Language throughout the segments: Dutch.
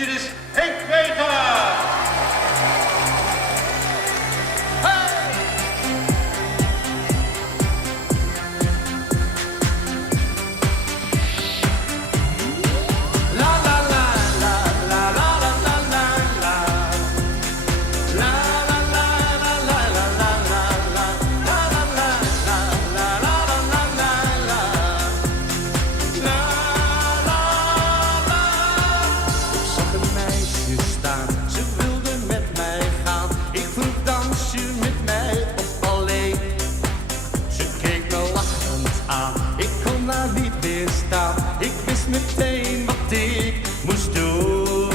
Hier is Henk Wijngaard. Ik wist meteen wat ik moest doen.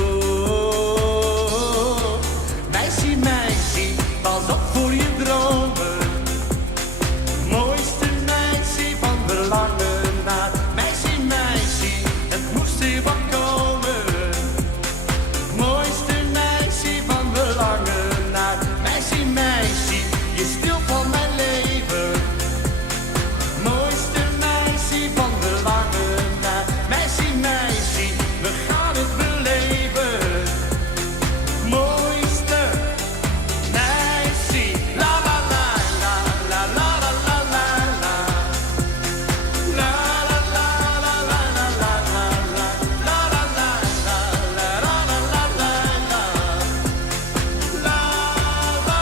Meissie, meissie, pas op voor je dromen. Mooiste meisje van verlangen naar. Meissie, meisje, het moest er wat komen. Mooiste meisje van verlangen naar. Meissie, meisje, je stil van mijn leven. Mooiste meisje van verlangen. Meissie, meissie, we gaan het beleven. Mooiste meissie. La la la la la la la la la la. La la la la la la la la la. La la la la la la la la la la. La la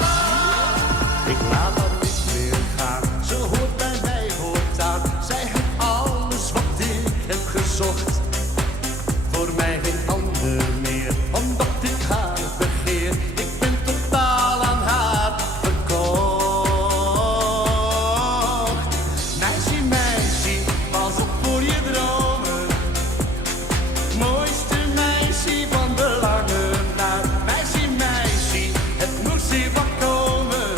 la. Ik laat dat niet meer gaan. Ze hoort bij mij, hoort aan. Zij heeft alles wat heb gezocht, voor mij geen ander meer, omdat ik haar begeer. Ik ben totaal aan haar verkocht. Meisje, meisje, pas op voor je dromen. Mooiste meisje van belangen naar. Meisje, meisje, het moest hier wat komen.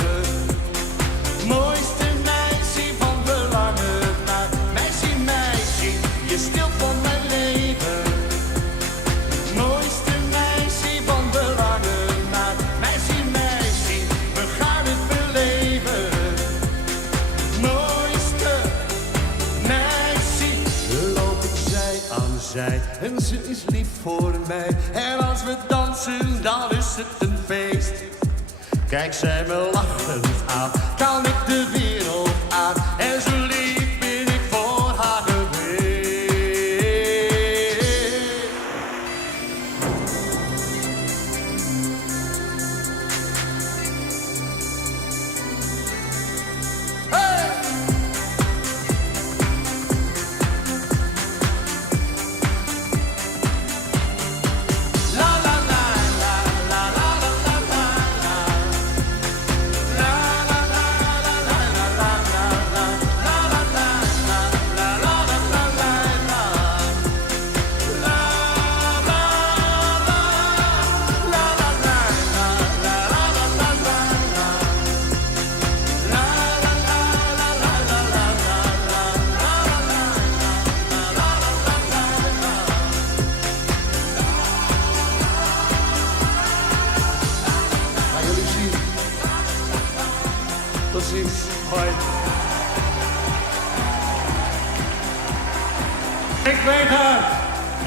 Mooiste meisje van belangen naar. Meisje, meisje, je stil van mijn leven. Mooiste meisje van belangen naar. Meisje, meisje, we gaan het beleven. Mooiste meisje. We lopen zij aan zij en ze is lief voor mij. En als we dansen, dan is het een feest. Kijk zij me lachend aan, kan ik de wereld aan. En zo lief ben ik voor haar geweest. Precies, hoi. Henk Wijngaard,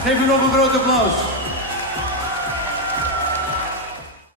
geef u nog een groot applaus.